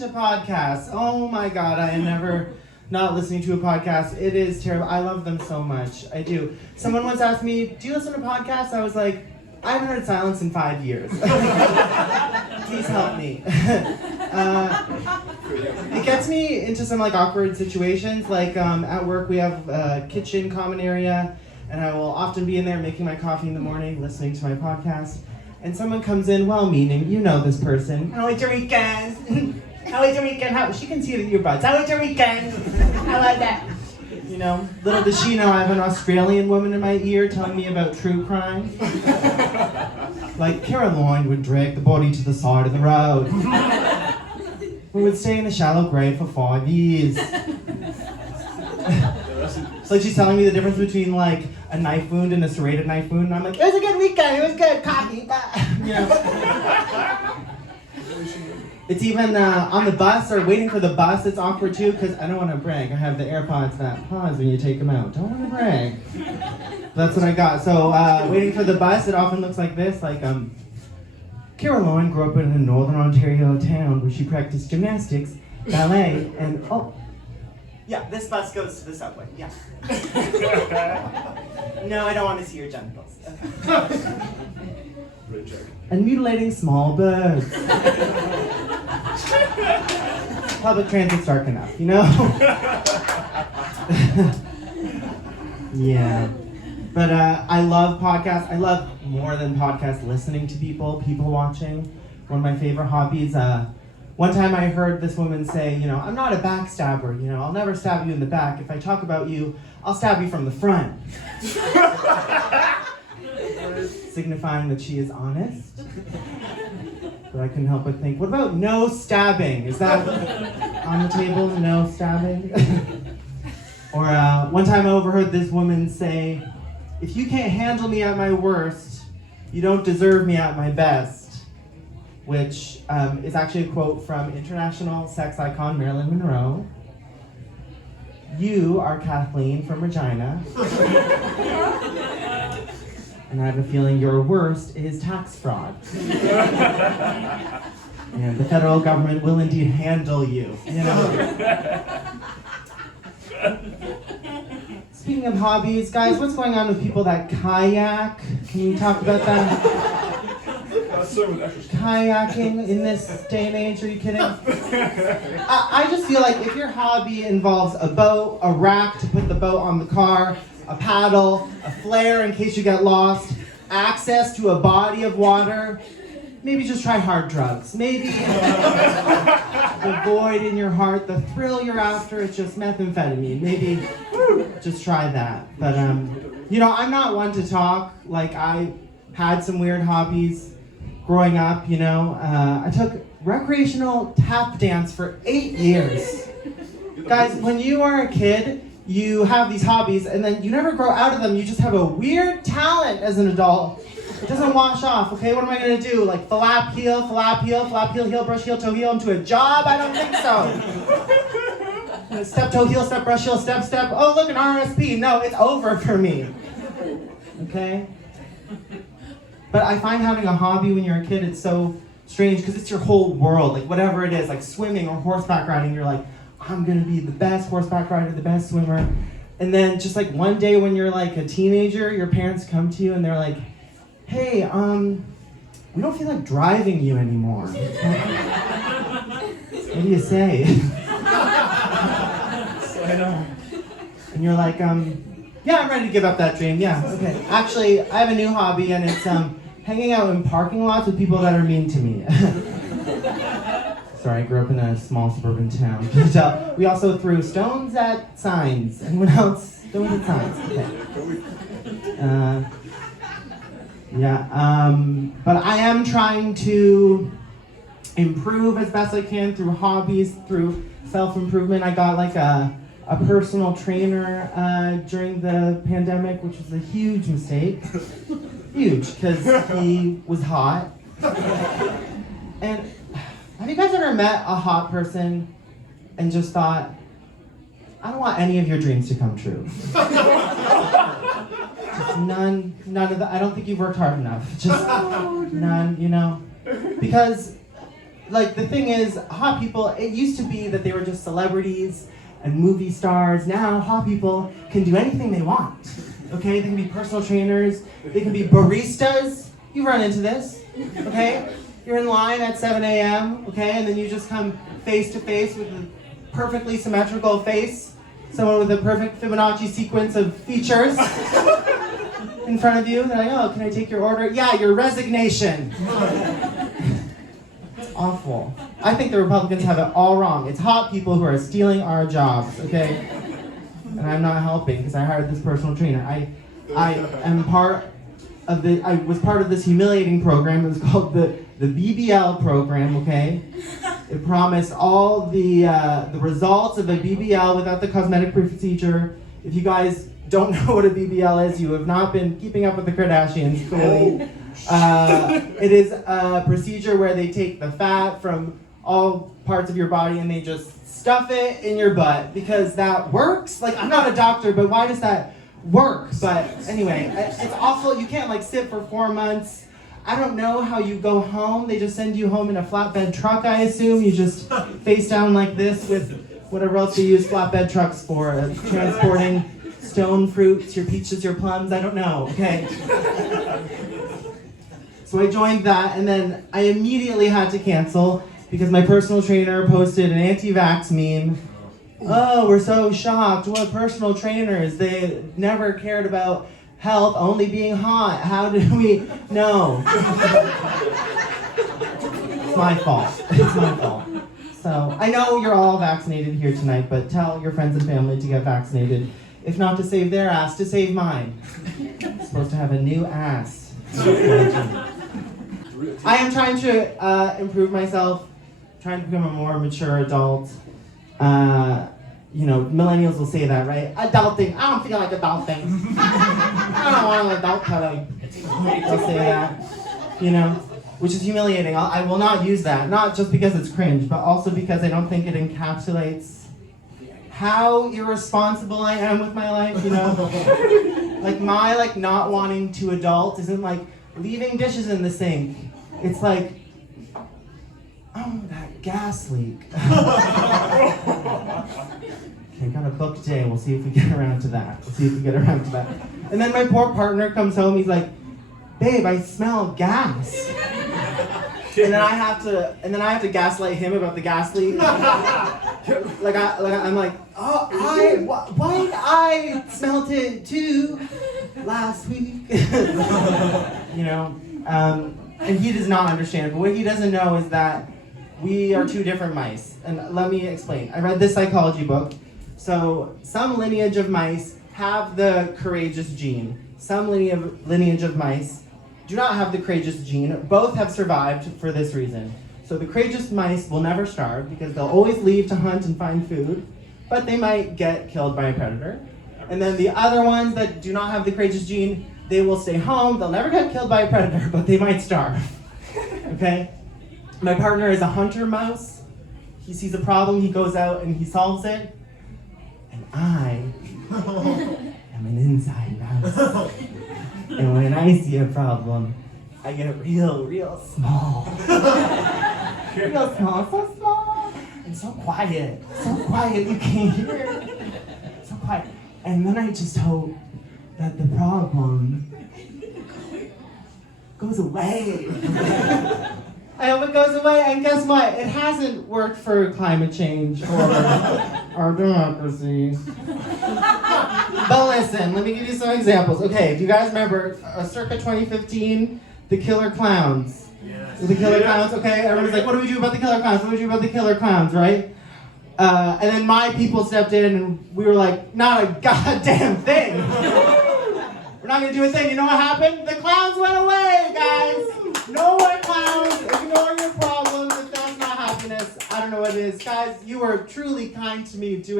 into podcasts. Oh my God, I am never not listening to a podcast. It is terrible. I love them so much. I do. Someone once asked me, do you listen to podcasts? I was like, I haven't heard silence in 5 years. Please help me. It gets me into some like awkward situations. Like at work we have a kitchen common area, and I will often be in there making my coffee in the morning, listening to my podcast. And someone comes in, well-meaning, you know this person. How was your weekend? How was your weekend? She can see it in your butts. How was your weekend? How about that? You know, little does she know I have an Australian woman in my ear telling me about true crime. Like Caroline would drag the body to the side of the road. We would stay in a shallow grave for 5 years. It's like she's telling me the difference between like a knife wound and a serrated knife wound, and I'm like, it was a good weekend, it was good, coffee, you know. It's even on the bus or waiting for the bus, it's awkward too, because I don't want to brag. I have the AirPods that pause when you take them out. Don't want to brag. That's what I got. So waiting for the bus, it often looks like this, like Caroline grew up in a northern Ontario town where she practiced gymnastics, ballet, and yeah, this bus goes to the subway, yeah. No, I don't want to see your genitals. And mutilating small birds. Public transit's dark enough, you know? Yeah. But I love podcasts. I love more than podcasts, listening to people watching. One of my favorite hobbies. One time I heard this woman say, you know, I'm not a backstabber, you know, I'll never stab you in the back. If I talk about you, I'll stab you from the front. Signifying that she is honest. But I couldn't help but think, what about no stabbing? Is that on the table, no stabbing? Or one time I overheard this woman say, if you can't handle me at my worst, you don't deserve me at my best. Which is actually a quote from international sex icon Marilyn Monroe. You are Kathleen from Regina. And I have a feeling your worst is tax fraud. And the federal government will indeed handle you, you know. Speaking of hobbies, guys, what's going on with people that kayak? Can you talk about that? Kayaking in this day and age, are you kidding? I just feel like if your hobby involves a boat, a rack to put the boat on the car, a paddle, a flare in case you get lost, access to a body of water, maybe just try hard drugs. Maybe the void in your heart, the thrill you're after, it's just methamphetamine. Maybe just try that. But, you know, I'm not one to talk. Like, I had some weird hobbies growing up, you know. I took recreational tap dance for 8 years. Guys, when you are a kid, you have these hobbies and then you never grow out of them. You just have a weird talent as an adult. It doesn't wash off, okay? What am I gonna do? Like flap, heel, heel, brush, heel, toe, heel into a job? I don't think so. Step, toe, heel, step, brush, heel, step, step. Oh, look, an RSP. No, it's over for me. Okay? But I find having a hobby when you're a kid, it's so strange because it's your whole world. Like whatever it is, like swimming or horseback riding, you're like, I'm gonna be the best horseback rider, the best swimmer. And then just like one day when you're like a teenager, your parents come to you and they're like, hey, we don't feel like driving you anymore. What do you say? And you're like, yeah, I'm ready to give up that dream, yeah, okay. Actually, I have a new hobby and it's hanging out in parking lots with people that are mean to me. Sorry, I grew up in a small suburban town. We also threw stones at signs. Anyone else? Stones at signs, okay. But I am trying to improve as best I can through hobbies, through self-improvement. I got like a personal trainer during the pandemic, which was a huge mistake. Huge, because he was hot. And have you guys ever met a hot person and just thought, I don't want any of your dreams to come true? Just none of the, I don't think you've worked hard enough. Just none, you know? Because like, the thing is, hot people, it used to be that they were just celebrities and movie stars. Now, hot people can do anything they want. Okay, they can be personal trainers, they can be baristas. You run into this, okay? You're in line at 7 a.m., okay, and then you just come face to face with a perfectly symmetrical face, someone with a perfect Fibonacci sequence of features in front of you. They're like, oh, can I take your order? Yeah, your resignation. It's awful. I think the Republicans have it all wrong. It's hot people who are stealing our jobs, okay? And I'm not helping because I hired this personal trainer. I was part of this humiliating program. It was called the BBL program, okay? It promised all the results of a BBL without the cosmetic procedure. If you guys don't know what a BBL is, you have not been keeping up with the Kardashians, clearly. It is a procedure where they take the fat from all parts of your body and they just stuff it in your butt because that works. Like, I'm not a doctor, but why does that work? But anyway, it's awful. You can't like sit for 4 months. I don't know how you go home. They just send you home in a flatbed truck, I assume. You just face down like this with whatever else you use flatbed trucks for, transporting stone fruits, your peaches, your plums, I don't know, okay? So I joined that, and then I immediately had to cancel because my personal trainer posted an anti-vax meme. Oh, we're so shocked. What personal trainers? They never cared about health, only being hot. How did we know? It's my fault. It's my fault. So I know you're all vaccinated here tonight, but tell your friends and family to get vaccinated. If not to save their ass, to save mine. I'm supposed to have a new ass. I am trying to improve myself, trying to become a more mature adult. You know, millennials will say that, right? Adulting. I don't feel like adulting. I don't want an adult today. They'll say that, you know, which is humiliating. I will not use that, not just because it's cringe, but also because I don't think it encapsulates how irresponsible I am with my life, you know? Like, my, like, not wanting to adult isn't like leaving dishes in the sink. It's like, oh, that gas leak. Okay, got a book day. We'll see if we get around to that. And then my poor partner comes home. He's like, babe, I smell gas. And then I have to gaslight him about the gas leak. I'm like, oh, I smelled it too last week. You know, and he does not understand. But what he doesn't know is that we are two different mice. And let me explain. I read this psychology book. So some lineage of mice have the courageous gene. Some lineage of mice do not have the courageous gene. Both have survived for this reason. So the courageous mice will never starve because they'll always leave to hunt and find food, but they might get killed by a predator. And then the other ones that do not have the courageous gene, they will stay home. They'll never get killed by a predator, but they might starve. Okay? My partner is a hunter mouse. He sees a problem, he goes out and he solves it. And I am an inside mouse. And when I see a problem, I get real small. Real small, so small. And so quiet. So quiet, you can't hear it. So quiet. And then I just hope that the problem goes away. I hope it goes away, and guess what? It hasn't worked for climate change or our democracy. But listen, let me give you some examples. Okay, do you guys remember circa 2015, the killer clowns? Yes. The killer clowns, okay? Everyone's like, what do we do about the killer clowns? What do we do about the killer clowns, right? And then my people stepped in and we were like, not a goddamn thing. We're not gonna do a thing. You know what happened? The clowns went away, guys. No more clowns. Ignore your problems. If that's not happiness, I don't know what it is. Guys, you were truly kind to me doing